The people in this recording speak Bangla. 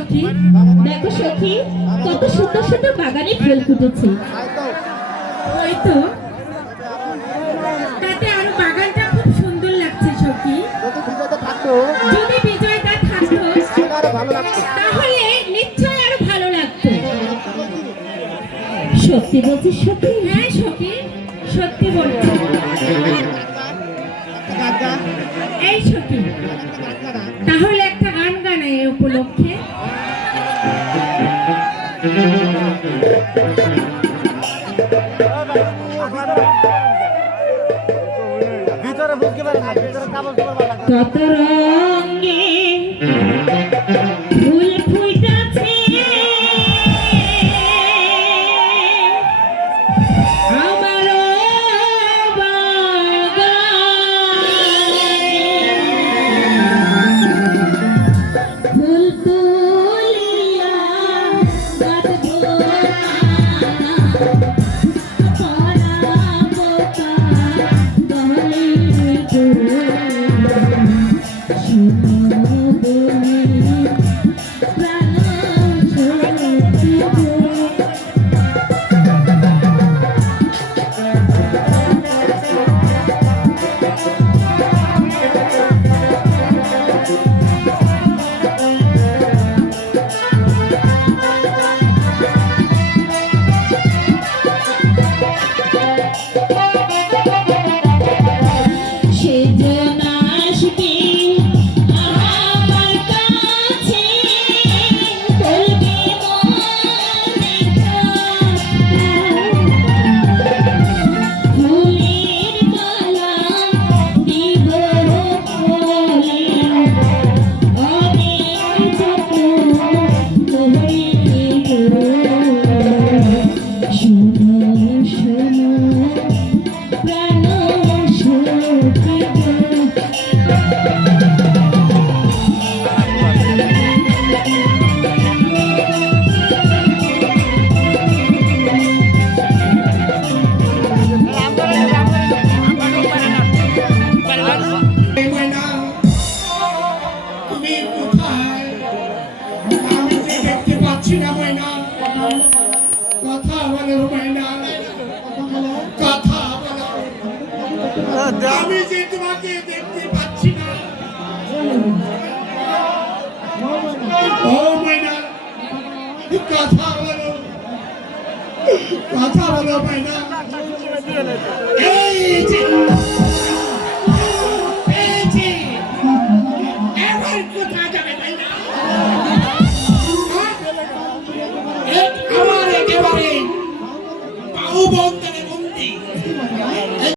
সখী, দেখো সখী, কত সুন্দর সুন্দর বাগানে ফুল ফুটেছে। ওই তো, তাতে আরো বাগানটা খুব সুন্দর লাগছে সখী। যদি বিজয়টা থাকতো তাহলে নিশ্চয় আরো ভালো লাগতো। সত্যি বলছিস সখী? হ্যাঁ সখী, সত্যি বলছি। এই সখী, তাহলে একটা গান গানাই এই উপলক্ষে। কত রঙে ফুল ফুটেছে আমার বাগানে, ফুল তুলিয়া গাঁথবো পরাবো কথা বলো ময়না, কথা বলো। আমি যে তোমাকে দেখতে পাচ্ছি না। ও ময়না, কথা বলো, কথা বলো ময়না। এই যে এবার কোথা যাবে ময়না? আমার একেবারে